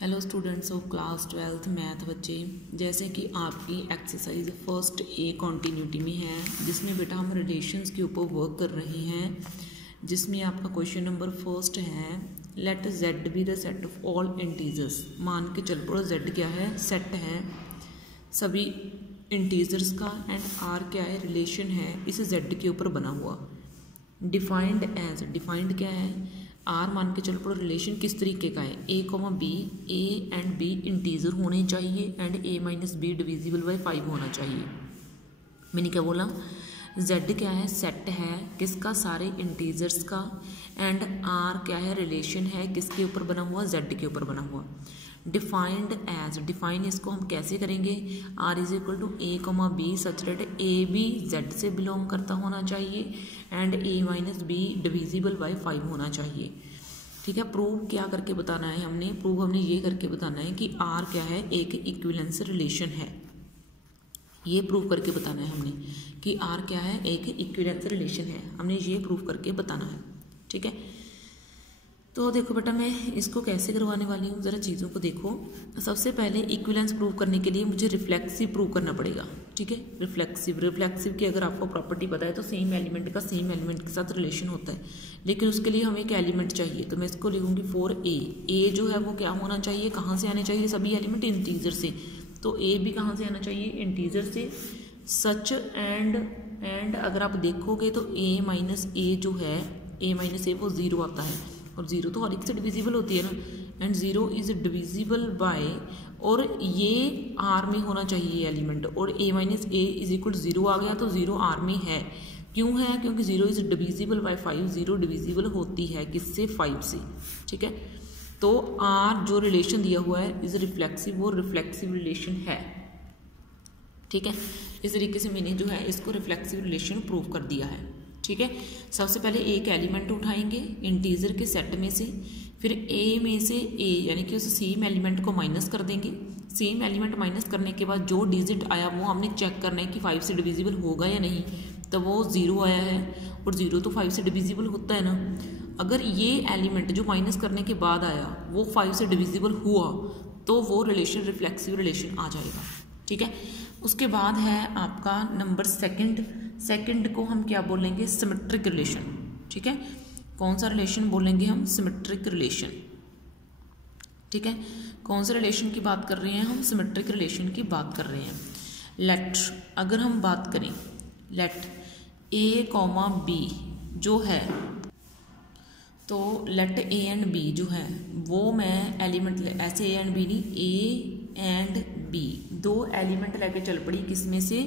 Hello students of class 12th math बच्चे, जैसे कि आपकी एक्सरसाइज फर्स्ट ए कॉन्टीन्यूटी में है, जिसमें बेटा हम रिलेशंस के ऊपर वर्क कर रहे हैं, जिसमें आपका क्वेश्चन नंबर फर्स्ट है, let z be the set of all integers. मान के चल पड़ो जेड क्या है, सेट है सभी इंटीजर्स का, एंड आर क्या है, रिलेशन है इस जेड के ऊपर बना हुआ। डिफाइंड एज, डिफाइंड क्या है, आर मान के चलो पड़ो रिलेशन किस तरीके का है, A comma B, A and B integer होने चाहिए and A minus B divisible by 5 होना चाहिए। मैंने क्या बोला, जेड क्या है, सेट है किसका, सारे इंटीजर्स का, एंड आर क्या है, रिलेशन है किसके ऊपर बना हुआ, जेड के ऊपर बना हुआ। डिफाइंड एज, डिफाइन इसको हम कैसे करेंगे, R is equal to a comma b such that a b z से बिलोंग करता होना चाहिए and A minus B divisible by 5 होना चाहिए। ठीक है, प्रूव क्या करके बताना है हमने, प्रूव हमने ये करके बताना है कि आर क्या है, एक इक्विवेलेंस रिलेशन है। ये प्रूव करके बताना है हमने कि आर क्या है, एक इक्विवेलेंस रिलेशन है, हमने ये प्रूव करके बताना है। ठीक है, तो देखो बेटा मैं इसको कैसे करवाने वाली हूँ, ज़रा चीज़ों को देखो। सबसे पहले इक्विवेलेंस प्रूव करने के लिए मुझे रिफ्लेक्सिव प्रूव करना पड़ेगा। ठीक है, रिफ्लेक्सिव की अगर आपको प्रॉपर्टी पता है तो सेम एलिमेंट का सेम एलिमेंट के साथ रिलेशन होता है, लेकिन उसके लिए हमें एक एलिमेंट चाहिए, तो मैं इसको लिखूंगी फॉर ए। ए जो है वो क्या होना चाहिए, कहाँ से आने चाहिए, सभी एलिमेंट इंटीजर से, तो ए भी कहाँ से आना चाहिए, इंटीजर से। सच एंड अगर आप देखोगे तो ए माइनस ए जो है, ए माइनस ए वो 0 आता है, और 0 तो हर एक से डिविजिबल होती है ना, एंड 0 इज डिविजिबल बाय, और ये आर में होना चाहिए एलिमेंट, और ए माइनस ए इज इक्वल 0 आ गया तो 0 आर में है। क्यों है, क्योंकि 0 इज डिविजिबल बाय 5, 0 डिविजिबल होती है किससे, 5 से। ठीक है, तो आर जो रिलेशन दिया हुआ है इज रिफ्लेक्सिव, वो रिफ्लेक्सिव रिलेशन है। ठीक है, इस तरीके से मैंने जो है इसको रिफ्लेक्सिव रिलेशन प्रूव कर दिया है। ठीक है, सबसे पहले एक एलिमेंट उठाएंगे इंटीजर के सेट में से, फिर ए में से ए यानी कि उस सेम एलिमेंट को माइनस कर देंगे। सेम एलिमेंट माइनस करने के बाद जो डिजिट आया वो हमने चेक करना है कि 5 से डिविजिबल होगा या नहीं, तो वो 0 आया है, और 0 तो 5 से डिविजिबल होता है ना। अगर ये एलिमेंट जो माइनस करने के बाद आया वो 5 से डिविजिबल हुआ तो वो रिलेशन रिफ्लेक्सिव रिलेशन आ जाएगा। ठीक है, उसके बाद है आपका नंबर सेकंड को हम क्या बोलेंगे, सिमेट्रिक रिलेशन। ठीक है, कौन सा रिलेशन बोलेंगे हम, सिमेट्रिक रिलेशन। ठीक है, कौन सा रिलेशन की बात कर रहे हैं हम, सिमेट्रिक रिलेशन की बात कर रहे हैं। लेट, अगर हम बात करें लेट ए कॉमा बी जो है, तो लेट ए एंड बी जो है वो मैं एलिमेंट ऐसे ए एंड बी नहीं, ए एंड बी दो एलिमेंट लेके चल पड़ी, किस में से,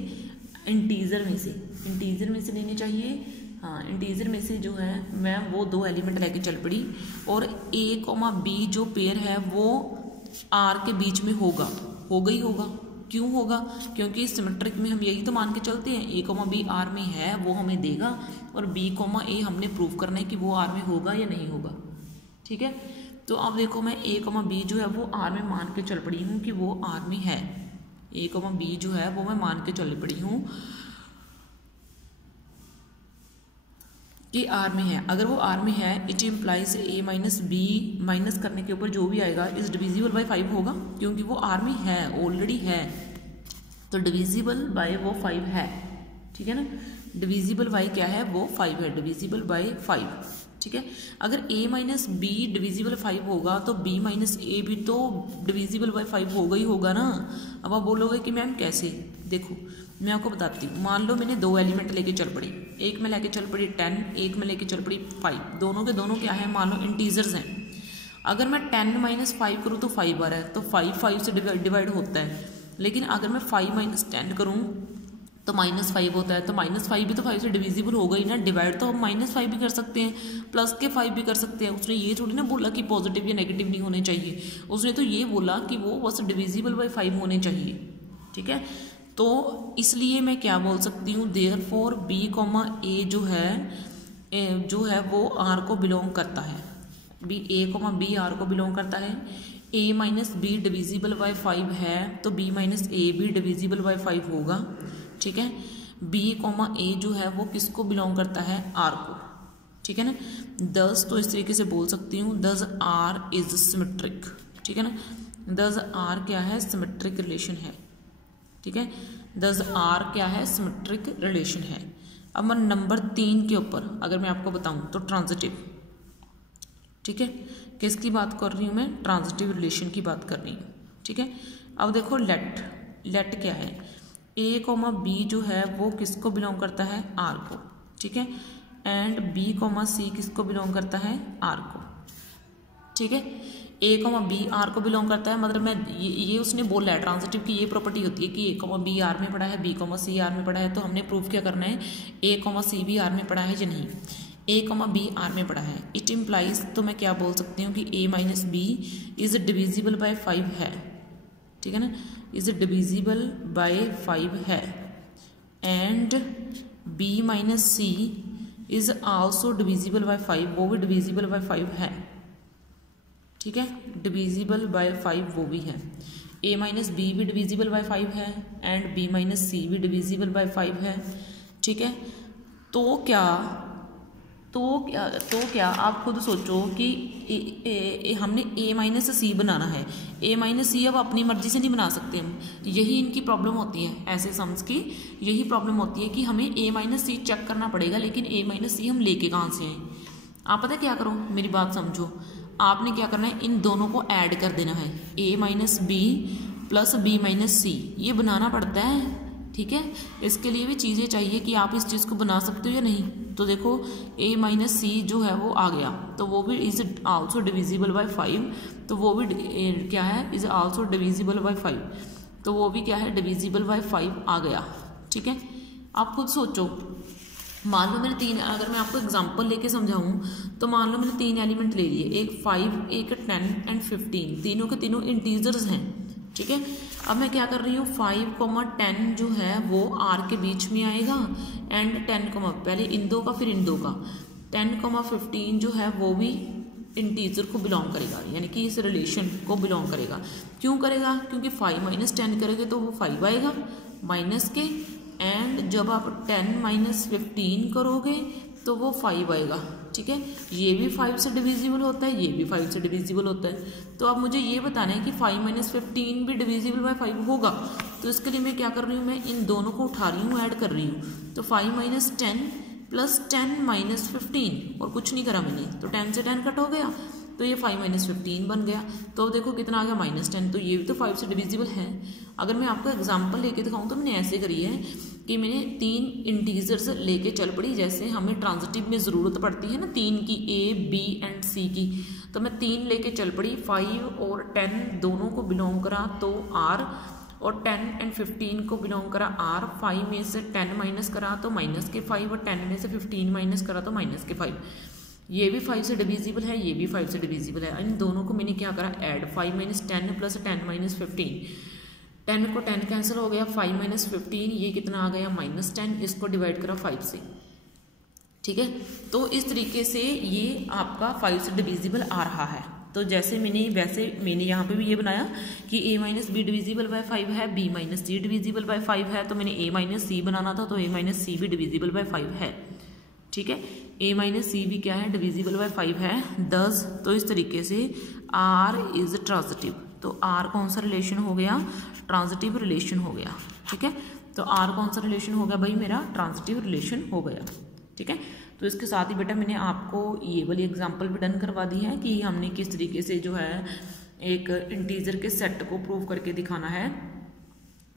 इंटीजर में से, इंटीजर में से लेने चाहिए। हाँ, इंटीजर में से जो है मैं वो दो एलिमेंट लेके चल पड़ी, और ए कॉमा बी जो पेयर है वो आर के बीच में होगा, होगा ही होगा। क्यों होगा, क्योंकि सिमेट्रिक में हम यही तो मान के चलते हैं, ए कॉमा बी आर में है वो हमें देगा, और बी कॉमा ए हमने प्रूव करना है कि वो आर में होगा या नहीं होगा। ठीक है, तो अब देखो मैं ए कॉमा बी जो है वो आर में मान के चल पड़ी हूँ कि वो आर में है, ए कॉमा बी जो है वो मैं मान के चल पड़ी हूँ कि आर में है। अगर वो आर में है it implies a minus b minus करने के ऊपर जो भी आएगा इज डिविजिबल बाय 5 होगा, क्योंकि वो आर में है, ऑलरेडी है, तो डिविजिबल बाय वो 5 है। ठीक है ना, डिविजिबल बाय क्या है, वो 5 है, डिविजिबल बाय 5। ठीक है, अगर a माइनस बी डिविजिबल 5 होगा तो b माइनस ए भी तो डिविजिबल बाय 5 होगा ही होगा ना। अब आप बोलोगे कि मैम कैसे, देखो मैं आपको बताती हूँ। मान लो मैंने दो एलिमेंट लेके चल पड़ी, एक में लेके चल पड़ी 10, एक में लेके चल पड़ी 5, दोनों के दोनों क्या है, मान लो इंटीजर्स हैं। अगर मैं 10 माइनस 5 करूँ तो 5 आ रहा है, तो 5 से डिवाइड होता है, लेकिन अगर मैं 5 माइनस 10 करूँ तो -5 होता है, तो -5 भी तो 5 से डिविजिबल होगा ही ना। डिवाइड तो हम -5 भी कर सकते हैं, प्लस के 5 भी कर सकते हैं। उसने ये थोड़ी ना बोला कि पॉजिटिव या नेगेटिव नहीं होने चाहिए, उसने तो ये बोला कि वो बस डिविजिबल बाय 5 होने चाहिए। ठीक है, तो इसलिए मैं क्या बोल सकती हूँ, देयरफॉर बी कॉमा ए जो है वो आर को बिलोंग करता है, b a comma b R को बिलोंग करता है। ए माइनस बी डिविजिबल बाय 5 है, तो बी माइनस ए भी डिविजिबल बाय 5 होगा। ठीक है, बी कॉमा ए जो है वो किसको बिलोंग करता है, आर को। ठीक है ना, 10 तो इस तरीके से बोल सकती हूँ, 10 आर इज सिमेट्रिक। ठीक है ना। दस आर क्या है, सिमेट्रिक रिलेशन है, ठीक है। दस आर क्या है, सिमेट्रिक रिलेशन है। अब मैं नंबर 3 के ऊपर अगर मैं आपको बताऊं तो ट्रांजिटिव, ठीक है, किसकी बात कर रही हूँ मैं, ट्रांजिटिव रिलेशन की बात कर रही हूँ, ठीक है। अब देखो लेट क्या है, ए कॉमा बी जो है वो किसको बिलोंग करता है, आर को, ठीक है। एंड बी कॉमा सी किसको बिलोंग करता है, आर को, ठीक है। ए कॉमा बी आर को बिलोंग करता है, मतलब मैं ये उसने बोला है ट्रांजिटिव की ये प्रॉपर्टी होती है कि ए कॉमा बी आर में पड़ा है, बी कॉमा सी आर में पड़ा है, तो हमने प्रूफ क्या करना है, ए कॉमा सी भी आर में पड़ा है या नहीं, ए कॉमा बी आर में पड़ा है। इट इम्प्लाइज, तो मैं क्या बोल सकती हूँ कि A minus B is divisible by 5 है, ठीक है ना, इज डिविजिबल बाय 5 है। And b minus c is also divisible by 5, वो भी डिविजिबल बाय 5 है, ठीक है, डिविजिबल बाय 5 वो भी है। ए माइनस बी भी डिविजिबल बाय 5 है एंड बी माइनस सी भी डिविजिबल बाय 5 है, ठीक है। तो क्या आप खुद सोचो कि हमने ए माइनस सी बनाना है, ए माइनस सी अब अपनी मर्जी से नहीं बना सकते हम, यही इनकी प्रॉब्लम होती है, ऐसे सम्स की यही प्रॉब्लम होती है कि हमें ए माइनस सी चेक करना पड़ेगा, लेकिन ए माइनस सी हम लेके कहाँ से आए। आप पता क्या करो, मेरी बात समझो, आपने क्या करना है, इन दोनों को ऐड कर देना है, ए minus B plus B minus C, ये बनाना पड़ता है, ठीक है। इसके लिए भी चीज़ें चाहिए कि आप इस चीज़ को बना सकते हो या नहीं। तो देखो a माइनस सी जो है वो आ गया, तो वो भी इज आल्सो डिविजिबल बाय 5, तो वो भी क्या है, इज आल्सो डिविजिबल बाय 5, तो वो भी क्या है, डिविजिबल बाय 5 आ गया, ठीक है। आप खुद सोचो, मान लो मैंने 3, अगर मैं आपको एग्जांपल लेके समझाऊं तो मान लो मैंने 3 एलिमेंट ले लिए, एक 5 एक 10 एंड 15, तीनों के तीनों इंटीजर्स हैं, ठीक है। अब मैं क्या कर रही हूँ, 5,10 जो है वो आर के बीच में आएगा एंड 10, पहले इन दो का फिर इन दो का, 10,15 जो है वो भी इंटीजर को बिलोंग करेगा, यानी कि इस रिलेशन को बिलोंग करेगा। क्यों करेगा, क्योंकि 5 माइनस 10 करेंगे तो वो 5 आएगा माइनस के, एंड जब आप 10 माइनस 15 करोगे तो वो 5 आएगा, ठीक है। ये भी 5 से डिविजिबल होता है, ये भी 5 से डिविजिबल होता है। तो अब मुझे ये बताना है कि 5 माइनस 15 भी डिविजिबल बाय 5 होगा, तो इसके लिए मैं क्या कर रही हूँ, मैं इन दोनों को उठा रही हूँ, ऐड कर रही हूँ। तो 5 माइनस 10 प्लस 10 माइनस 15, और कुछ नहीं करा मैंने, तो 10 से 10 कट हो गया, तो ये 5 माइनस 15 बन गया। तो देखो कितना आ गया, -10, तो ये भी तो 5 से डिविजिबल है। अगर मैं आपको एग्जांपल लेके दिखाऊं तो मैंने ऐसे करी है कि मैंने 3 इंटीजर्स लेके चल पड़ी, जैसे हमें ट्रांजिटिव में ज़रूरत पड़ती है ना 3 की, A, B एंड C की, तो मैं 3 लेके चल पड़ी, 5 और 10 दोनों को बिलोंग करा तो R, और 10 एंड 15 को बिलोंग करा R, 5 में से 10 माइनस करा तो माइनस के 5, और 10 में से 15 माइनस करा तो माइनस के 5। ये भी 5 से डिविजिबल है, ये भी 5 से डिविजिबल है। इन दोनों को मैंने क्या करा, ऐड, 5 माइनस 10 प्लस 10 माइनस 15, 10 को 10 कैंसिल हो गया, 5 माइनस 15, ये कितना आ गया, -10, इसको डिवाइड करा 5 से, ठीक है। तो इस तरीके से ये आपका 5 से डिविजिबल आ रहा है। तो जैसे मैंने यहाँ पे भी ये बनाया कि a minus B divisible by 5 है, b minus c divisible by 5 है, तो मैंने a माइनस सी बनाना था, तो a माइनस सी भी डिविजिबल बाय 5 है, ठीक है। a माइनस सी भी क्या है, डिविजिबल बाय 5 है। 10, तो इस तरीके से r इज ट्रांजिटिव, तो r कौन सा रिलेशन हो गया, ट्रांजिटिव रिलेशन हो गया, ठीक है। तो r कौन सा रिलेशन हो गया भाई, मेरा ट्रांजिटिव रिलेशन हो गया, ठीक है। तो इसके साथ ही बेटा मैंने आपको ये वाली एग्जांपल भी डन करवा दी है कि हमने किस तरीके से जो है एक इंटीजर के सेट को प्रूव करके दिखाना है,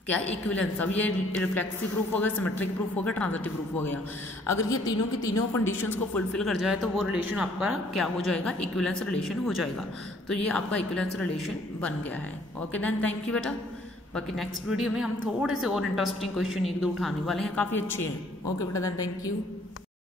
क्या इक्विवेलेंस। अब ये रिफ्लेक्सिव प्रूफ हो गया, सिमेट्रिक प्रूफ हो गया, ट्रांजिटिव प्रूफ हो गया। अगर ये तीनों की तीनों कंडीशंस को फुलफिल कर जाए तो वो रिलेशन आपका क्या हो जाएगा, इक्विवेलेंस रिलेशन हो जाएगा। तो ये आपका इक्विवेलेंस रिलेशन बन गया है। ओके देन, थैंक यू बेटा। बाकी नेक्स्ट वीडियो में हम थोड़े से और इंटरेस्टिंग क्वेश्चन 1-2 उठाने वाले हैं, काफ़ी अच्छे हैं। ओके बेटा देन, थैंक यू।